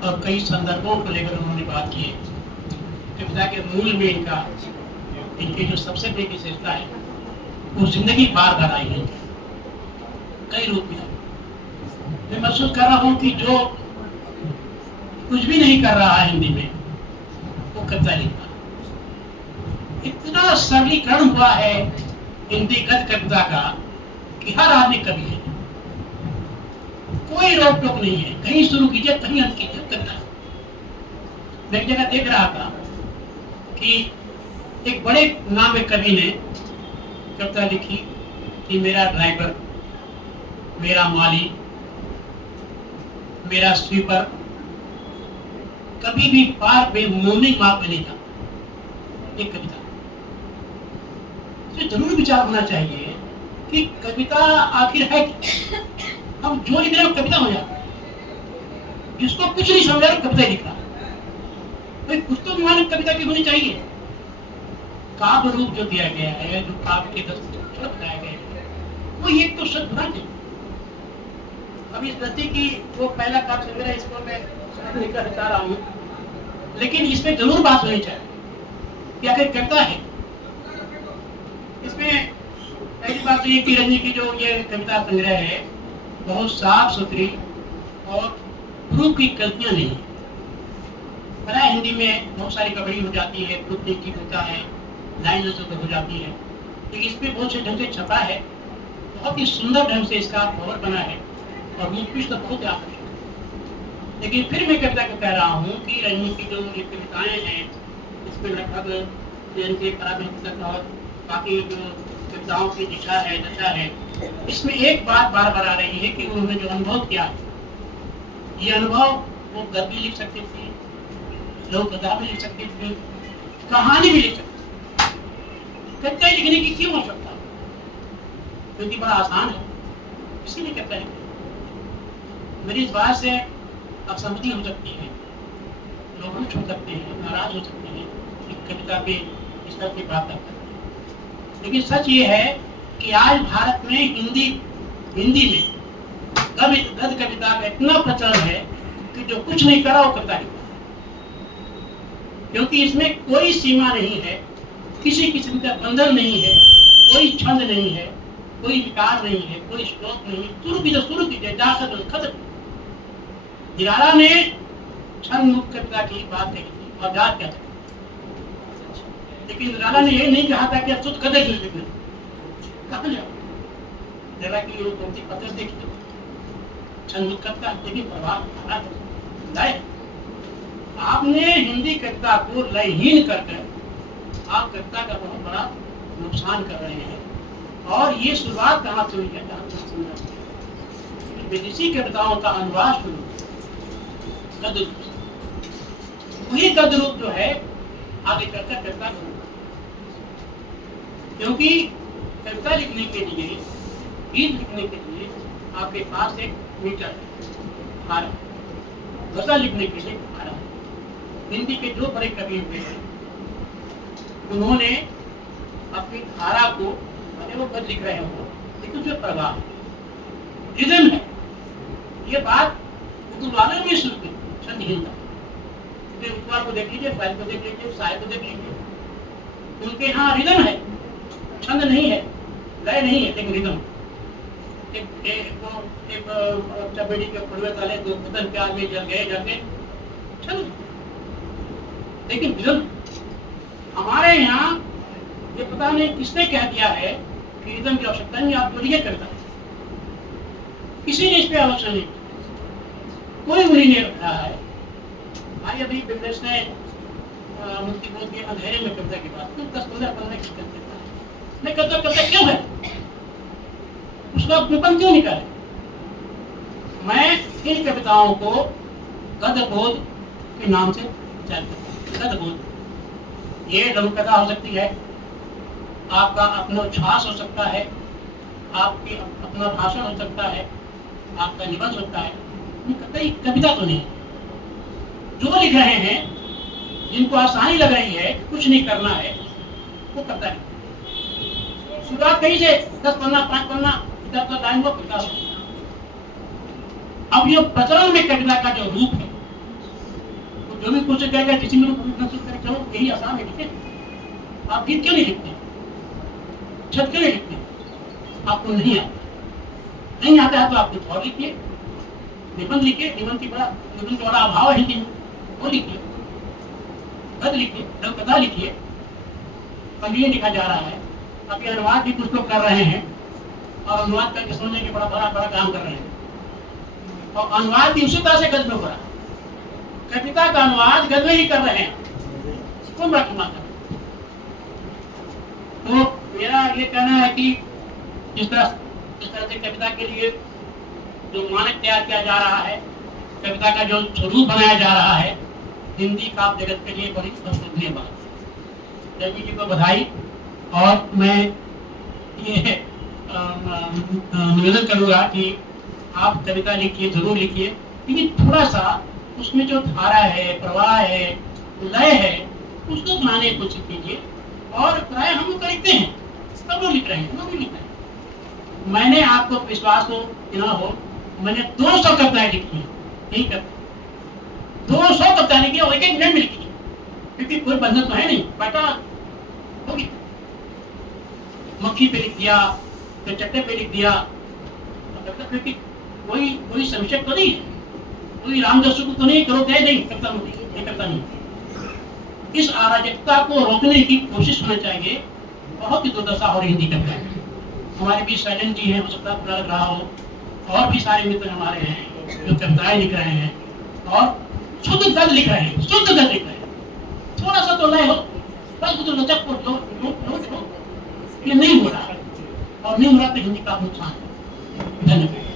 और कई संदर्भों को लेकर उन्होंने बात की है। कविता के मूल में इनकी जो सबसे बड़ी विशेषता है वो जिंदगी बार बार आई है, कई रूप में आई। मैं महसूस कर रहा हूँ कि जो कुछ भी नहीं कर रहा है हिंदी में वो कविता लिखता है। इतना सरलीकरण हुआ है हिंदी गद्य कविता का कि हर आदमी कवि है, कोई रोक टोक नहीं है। कहीं शुरू कीजिए कहीं अंत कीजिए कविता। मैं एक जगह देख रहा था कि एक बड़े नाम कवि ने कविता लिखी कि मेरा ड्राइवर, मेरा माली, मेरा स्वीपर कभी भी पार पे मौनी माप में नहीं था। एक कविता तो जरूर विचार होना चाहिए कि कविता आखिर है क्या? हम जो लिख रहे हैं कविता हो जाता है। जिसको कुछ नहीं समझा तो कविता लिख रहा है। कुछ तो मान कविता की होनी चाहिए। काव्य रूप जो दिया गया है, जो काव्य के 10 अक्षर बताए गए हैं, वो एक तो शब्द होना चाहिए। अब इस नदी की वो पहला काव्य संग्रह इसको मैं लिखना चाह रहा हूँ, लेकिन इसमें जरूर बात होनी चाहिए कि आखिर कविता है। इसमें पहली बात तो ये कि रजनी की जो ये कविता संग्रह है बहुत साफ सुथरी और प्रूफ की गलतियां नहीं है। पता है हिंदी में बहुत सारी गड़बड़ी हो जाती है, प्रूफ नहीं ठीक होता है, लाइन हो जाती है, लेकिन इसमें बहुत से ढंग से छपा है, बहुत ही सुंदर ढंग से इसका कवर बना है और मुझ तो बहुत आकर्षक है। लेकिन फिर मैं कविता को कह रहा हूँ कि रजनी की जो ये कविताएं हैं इसमें लगभग और बाकी जो कविताओं की दिशा है दशा है, इसमें एक बात बार बार आ रही है कि उन्होंने जो अनुभव किया है, ये अनुभव वो गद्य भी लिख सकते थे, लोक कथा भी लिख सकते थे, कहानी भी लिख सकते थे। कविता लिखने की क्यों आवश्यकता? क्योंकि बड़ा आसान है, इसीलिए कविता लिखते। मेरी इस बात से आप समझी हो सकती है, लोग खुश हो सकते हैं, नाराज हो सकते हैं कि कविता के स्तर की बात करते हैं, लेकिन सच ये है कि आज भारत में हिंदी में गद्य कविता का इतना प्रचलन है कि जो कुछ नहीं करा वो कविता लिखा, क्योंकि इसमें कोई सीमा नहीं है, किसी किस्म का बंधन नहीं है, कोई छंद नहीं है, कोई विकार नहीं है, कोई श्लोक नहीं। शुरू कीजिए जाकर खत्म। निराला ने छंद मुक्त कविता की बात कही थी और जात क्या था, लेकिन निराला ने ये नहीं कहा था कि शुद्ध गद्य लिखना। कहाँ जाओ निराला की वो पंक्ति पत्र देखी छंद मुक्त कविता, लेकिन प्रभाव लाए। आपने हिंदी कविता को लयहीन करके आप कविता का बहुत बड़ा नुकसान कर रहे हैं। और ये शुरुआत कहाँ से हुई है? विदेशी कविताओं का अनुवाद शुरू गद्य रूप से। वही गद्य रूप जो है आगे चलकर कविता शुरू, क्योंकि कविता लिखने के लिए, गीत लिखने के लिए आपके पास एक मीटर है, गजल लिखने के लिए है। हिंदी के जो बड़े कवि हुए हैं उन्होंने अपनी धारा को, वो गद्य लिख रहे हो लेकिन उसमें प्रवाह रिदम है। ये बात उर्दू वालों ने शुरू की छंदहीनता। उपवार को देख लीजिए, फाइल को देख लीजिए, साहित्य को देख लीजिए, उनके यहाँ रिदम है, छंद नहीं है, लय नहीं है, लेकिन रिदम। एक चपेटी के पुड़वे ताले दो बदन प्यार में जल गए छंद, लेकिन रिदम। हमारे यहाँ ये पता नहीं किसने कह दिया है कि रिदम की आवश्यकता नहीं, आप बोलिए कविता। किसी ने इस पर आलोचना नहीं, कोई उंगली नहीं रख रहा है। भाई अभी बिजनेस ने मुक्ति बोध के अंधेरे में कविता की बात, 10-15 की कविता मैं कविता क्यों है, उसका विपन क्यों निकाले? मैं इन कविताओं को गद्य बोध के नाम से गद्य बोध। ये लघु कथा हो सकती है, आपका अपना उच्छ्वास हो सकता है, आपकी अपना भाषण हो सकता है, आपका निबंध हो सकता है, कविता तो नहीं। जो लिख रहे हैं, जिनको आसानी लग रही है, कुछ नहीं करना है, वो कविता नहीं। शुरुआत कहीं से 10 पन्ना 5 पन्ना 10 लाइन वो कविता। अब ये प्रचलन में कविता का जो रूप है जो भी कोशिश करेगा किसी में नसीब करे, चलो यही आसान है, लिखे। आप गीत क्यों नहीं लिखते, छत क्यों नहीं लिखते? आपको नहीं आता, नहीं आता है तो आप कुछ और लिखिए, निबंध लिखिए, निबंध का बड़ा अभाव है हिंदी में, वो लिखिए, गद्य लिखिए, कथा लिखिए। अब ये लिखा जा रहा है, अभी अनुवाद भी कुछ लोग कर रहे हैं और अनुवाद करके समझने के बड़ा बड़ा काम कर रहे हैं, और अनुवाद भी उसी तरह से गद्य में हो रहा है। कविता का अनुवाद गद्य में ही कर रहे हैं, कौन बड़ा कमाल कर रहे हैं? तो मेरा ये कहना है कि जिस तरह से कविता के लिए जो मानक तैयार किया जा रहा है, कविता का जो स्वरूप बनाया जा रहा है, हिंदी काव्य जगत के लिए बड़ी अवसरणीय बात। देवी जी को बधाई। और मैं ये निवेदन करूँगा कि आप कविता लिखिए, जरूर लिखिए, लेकिन थोड़ा सा उसमें जो धारा है, प्रवाह है, लय है, उसको बनाने की कोशिश कीजिए। और प्राय हम लोग लिखते हैं, सब लोग लिख रहे हैं, लोग भी लिख रहे हैं। मैंने आपको विश्वास हो कि ना हो, मैंने 200 कविताएं लिखी हैं, यही करता 200 कविताएं लिखी है, एक एक मिनट में लिखी है, क्योंकि कोई बंधन तो है नहीं, बैठा होगी, मक्खी पे लिख दिया, फिर चट्टे पे लिख दिया, क्योंकि कोई संशय तो नहीं है, कोई रामदास को तो नहीं करो कह नहीं करता नहीं। इस अराजकता को रोकने की कोशिश होनी चाहिए। बहुत ही दुर्दशा हो रही हिंदी कविता में। हमारे बीच सैलन जी हैं, हो सकता है लग रहा हो, और भी सारे मित्र हमारे हैं जो कविताएं लिख रहे हैं और शुद्ध गद्य लिख रहे हैं, शुद्ध गद्य लिख रहे हैं। थोड़ा सा तो लय हो, बस तो लचक को ये नहीं हो रहा, और नहीं हो रहा तो हिंदी का नुकसान है। धन्यवाद।